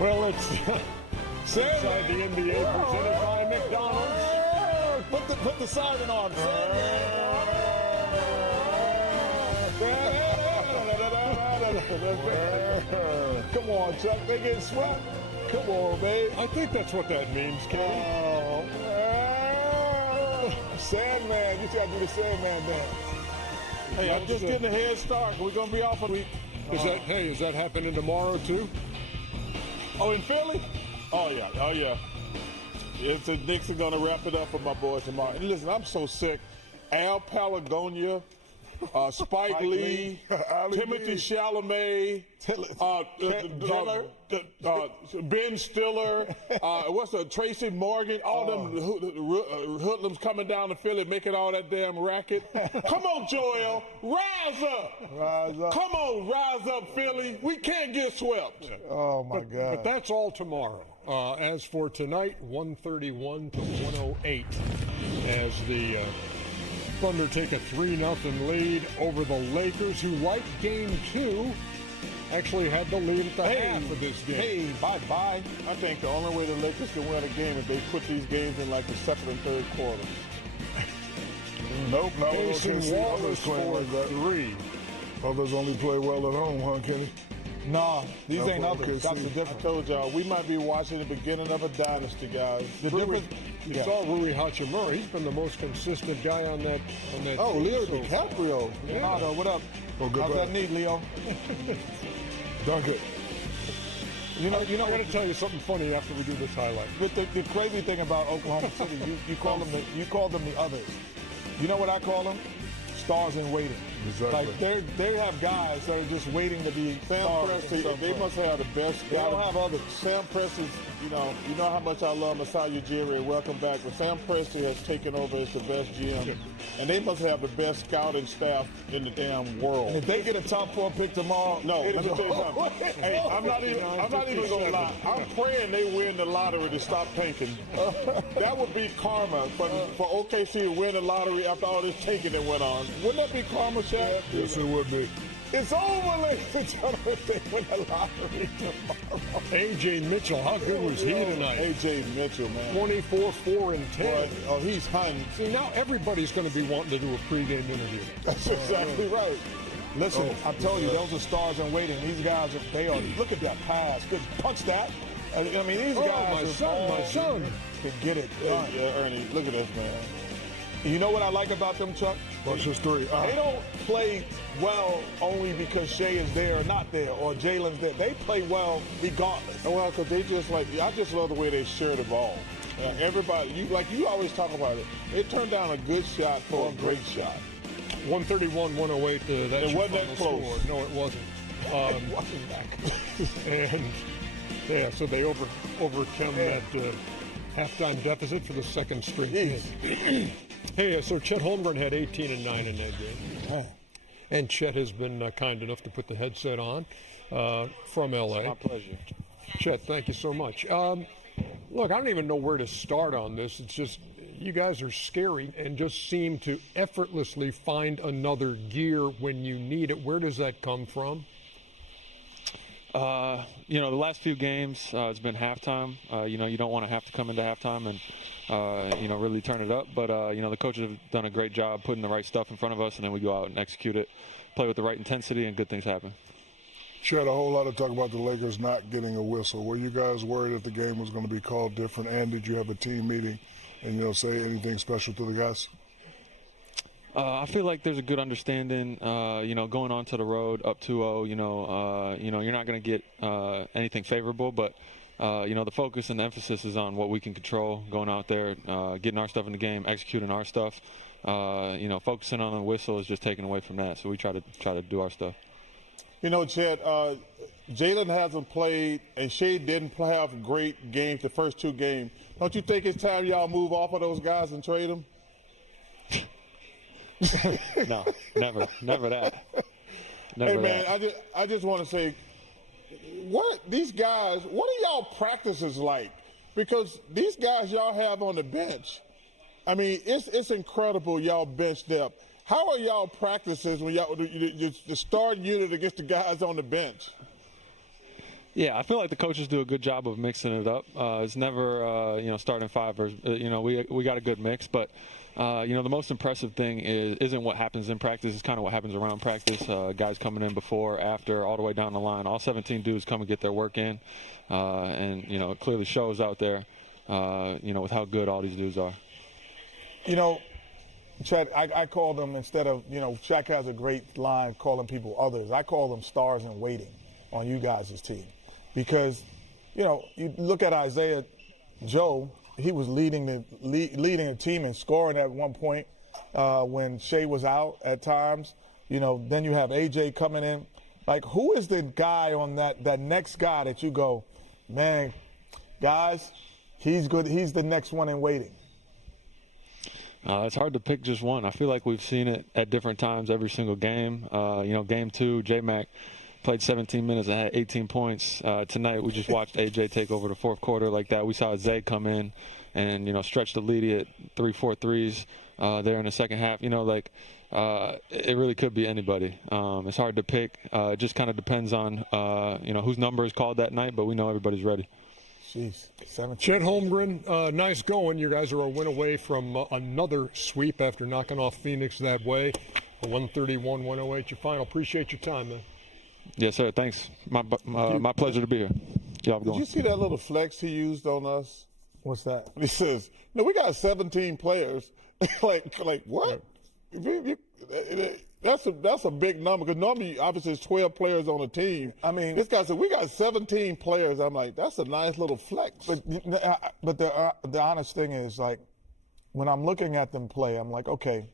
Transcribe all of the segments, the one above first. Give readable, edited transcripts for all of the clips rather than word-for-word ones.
Well, it's inside the NBA presented by McDonald's. Put the siren on. Come on, Chuck. They getting swept. Come on, babe. I think that's what that means, Kenny. Sandman. You got to do the Sandman dance. Hey, I'm just getting a head start. We're going to be off a week. Is that happening tomorrow, too? Oh, in Philly? Oh, yeah. It's the Knicks are going to wrap it up for my boys tomorrow. And listen, I'm so sick. Al Palagonia, Spike Lee, Timothy Chalamet, Ben Stiller, Tracy Morgan, all them hoodlums coming down to Philly making all that damn racket. Come on, Joel, rise up. Come on, rise up, Philly. We can't get swept. Oh, my God. But that's all tomorrow. As for tonight, 131 to 108 as the Thunder take a 3-0 lead over the Lakers, who, like Game 2, actually had the lead at the half of this game. Hey, bye-bye. I think the only way the Lakers can win a game is they put these games in like the second and third quarter. Nope, not Mason Wallace for 3. Others only play well at home, huh, Kenny? Nah, these ain't others. OKC. That's the difference. I told y'all, we might be watching the beginning of a dynasty, guys. You saw Rui Hachimura. He's been the most consistent guy on that Oh, team. Leo DiCaprio. Yeah. Leonardo, what up? Oh, good. How's that need, Leo? Dunk it. I'm I'm going to tell you something funny after we do this highlight. But the crazy thing about Oklahoma City, you call them the others. You know what I call them? Stars in waiting. Exactly. Like they have guys that are just waiting to be stars. They must have the best. They don't have others. Sam Presti's, you know how much I love Masai Ujiri. Welcome back. But Sam Presti has taken over as the best GM, and they must have the best scouting staff in the damn world. And if they get a top 4 pick tomorrow, no, let me tell you something. Hey, I'm not even gonna lie. I'm praying they win the lottery to stop tanking. That would be karma for OKC to win the lottery after all this tanking that went on. Wouldn't that be karma, Shaq? Yes, it would be. It's over, ladies and gentlemen. They win the lottery tomorrow. A.J. Mitchell, how good was he tonight? A.J. Mitchell, man. 24, 4, and 10. Boy, oh, he's hunting. See, now everybody's going to be wanting to do a pregame interview. That's exactly right. Listen, I told you, those are stars in waiting. These guys, look at that pass. Good, punch that. I mean, these guys my son. can get it done. Yeah, Ernie, look at this, man. You know what I like about them, Chuck? What's just 3? They don't play well only because Shea is there or not there, or Jalen's there. They play well regardless. Well, because they just I just love the way they share the ball. Everybody, you always talk about it. They turned down a good shot for a great shot. 131, 108. It wasn't that close. Score. No, it wasn't. It wasn't that close. And yeah, so they overcome that halftime deficit for the second straight game. Hey, so Chet Holmgren had 18 and 9 in that game. And Chet has been kind enough to put the headset on from L.A. My pleasure. Chet, thank you so much. Look, I don't even know where to start on this. It's just you guys are scary and just seem to effortlessly find another gear when you need it. Where does that come from? The last few games, it's been halftime. You don't want to have to come into halftime and, really turn it up. But, the coaches have done a great job putting the right stuff in front of us, and then we go out and execute it, play with the right intensity, and good things happen. Chet, a whole lot of talk about the Lakers not getting a whistle. Were you guys worried if the game was going to be called different? And did you have a team meeting and, say anything special to the guys? I feel like there's a good understanding, going on to the road up 2-0, you're not going to get anything favorable, but, the focus and the emphasis is on what we can control, going out there, getting our stuff in the game, executing our stuff. Focusing on the whistle is just taken away from that, so we try to do our stuff. Chet, Jalen hasn't played, and Shea didn't have great games the first 2 games. Don't you think it's time y'all move off of those guys and trade them? No, never that. Never hey man, that. I just want to say, what are y'all practices like? Because these guys y'all have on the bench, I mean, it's incredible y'all bench depth. How are y'all practices when y'all the starting unit against the guys on the bench? Yeah, I feel like the coaches do a good job of mixing it up. It's never, starting five. Or, we got a good mix, but the most impressive thing isn't what happens in practice. It's kind of what happens around practice. Guys coming in before, after, all the way down the line. All 17 dudes come and get their work in, and it clearly shows out there, with how good all these dudes are. Chet, I call them, instead of, Shaq has a great line calling people others. I call them stars in waiting on you guys' team. Because, you look at Isaiah Joe, he was leading the team and scoring at one point when Shea was out at times. Then you have AJ coming in. Like, who is the guy on that next guy that you go, man, guys, he's good. He's the next one in waiting. It's hard to pick just one. I feel like we've seen it at different times every single game. Game 2, J-Mac played 17 minutes and had 18 points. Tonight we just watched AJ take over the fourth quarter like that. We saw Zay come in and, stretch the lead at 3-4 threes there in the second half. It really could be anybody. It's hard to pick. It just kind of depends on, whose number is called that night, but we know everybody's ready. Jeez, Chet Holmgren, nice going. You guys are a win away from another sweep after knocking off Phoenix that way. A 131-108 your final. Appreciate your time, man. Yes, sir. Thanks. My pleasure to be here. Y'all Did you see that little flex he used on us? What's that? He says, "No, we got 17 players." like what? That's a big number, because normally, obviously, it's 12 players on a team. I mean, this guy said we got 17 players. I'm like, that's a nice little flex. But the honest thing is, like, when I'm looking at them play, I'm like, okay,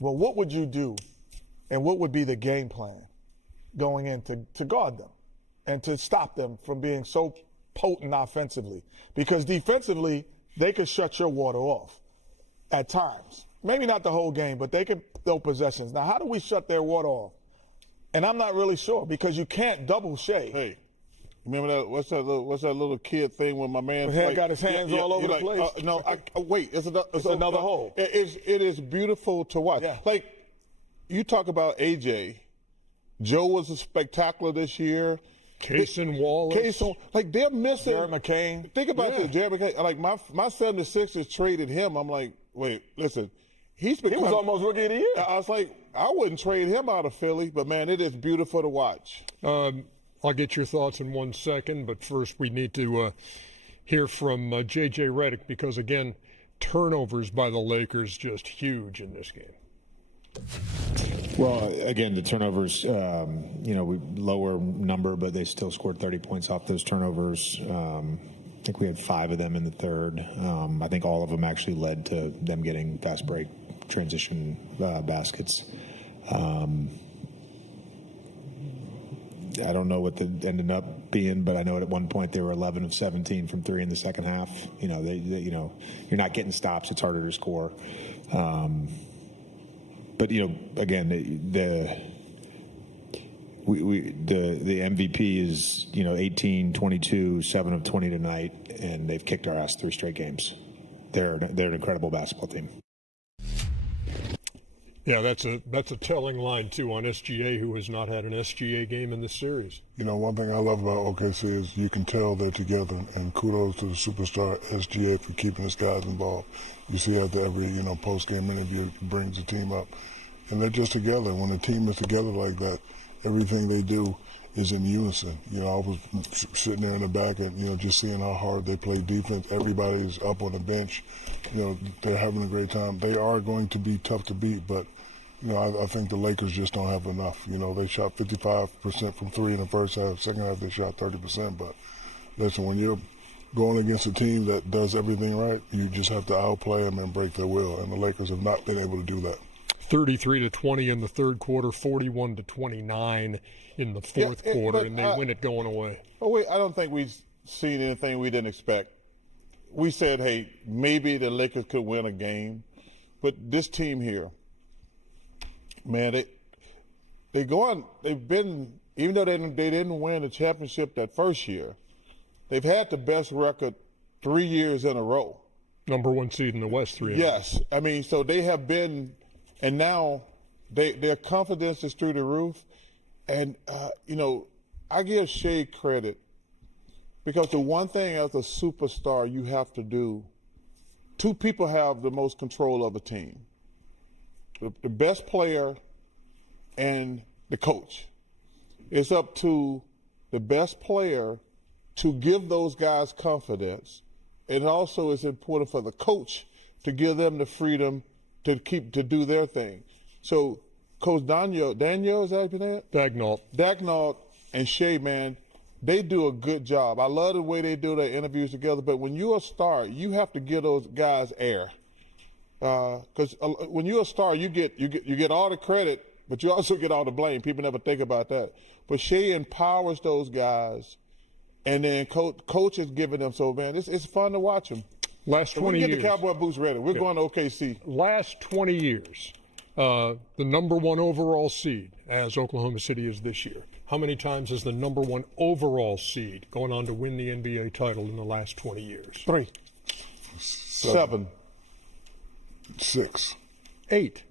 well, what would you do, and what would be the game plan going in to guard them and to stop them from being so potent offensively? Because defensively, they could shut your water off at times. Maybe not the whole game, but they can throw possessions. Now, how do we shut their water off? And I'm not really sure, because you can't double Shea. Hey, remember that? What's that little kid thing when my man got his hands all over the place? Wait, it's another hole. It is beautiful to watch. Yeah. Like, you talk about AJ. Joe was spectacular this year. Cason Wallace. Like, they're missing. Jared McCain. Think about this, Jared McCain. Like, my 76ers traded him. I'm like, wait, listen. He was almost rookie of the year. I was like, I wouldn't trade him out of Philly, but, man, it is beautiful to watch. I'll get your thoughts in 1 second, but first we need to hear from J.J. Redick, because, again, turnovers by the Lakers just huge in this game. Well, again, the turnovers, we lower number, but they still scored 30 points off those turnovers. I think we had 5 of them in the third. I think all of them actually led to them getting fast break transition baskets. I don't know what they ended up being, but I know at one point they were 11 of 17 from 3 in the second half. You're not getting stops. It's harder to score. But again, the MVP is 18, 22, 7 of 20 tonight, and they've kicked our ass 3 straight games. They're an incredible basketball team. Yeah, that's a telling line too on SGA, who has not had an SGA game in this series. One thing I love about OKC is you can tell they're together, and kudos to the superstar SGA for keeping his guys involved. You see after every post-game interview, he brings the team up, and they're just together. When a team is together like that, everything they do is in unison. I was sitting there in the back and just seeing how hard they play defense. Everybody's up on the bench. They're having a great time. They are going to be tough to beat, but I think the Lakers just don't have enough. They shot 55% from 3 in the first half. Second half they shot 30%. But listen, when you're going against a team that does everything right, you just have to outplay them and break their will. And the Lakers have not been able to do that. 33-20 in the third quarter, 41-29 in the fourth quarter, and they win it going away. I don't think we've seen anything we didn't expect. We said, hey, maybe the Lakers could win a game, but this team here, man, they've been, even though they didn't win the championship that first year, they've had the best record 3 years in a row. Number 1 seed in the West, 3. Yes, I mean, so they have been. And now their confidence is through the roof. And, I give Shea credit Because the one thing as a superstar you have to do, two people have the most control of a team. The best player and the coach. It's up to the best player to give those guys confidence. And also it's important for the coach to give them the freedom to do their thing. So Coach Daniel, is that your name? Dagnall and Shea, man, they do a good job. I love the way they do their interviews together, but when you're a star, you have to give those guys air. Because when you're a star, you get all the credit, but you also get all the blame. People never think about that. But Shea empowers those guys, and then coach is giving them. So, man, it's fun to watch them. Last 20 years. We get the Cowboy boots ready. We're going to OKC. Last 20 years, the number one overall seed, as Oklahoma City is this year. How many times has the number one overall seed gone on to win the NBA title in the last 20 years? 3. 7. 6. 8.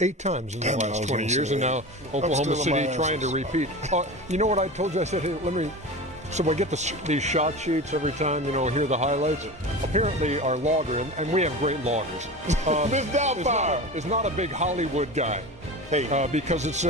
8 times in the last 20 years, and now Oklahoma City trying to repeat. You know what I told you? I said, hey, let me. So I get these shot sheets every time, hear the highlights. Apparently, our logger, and we have great loggers, Miss Doubtfire is not a big Hollywood guy. Hey, because it's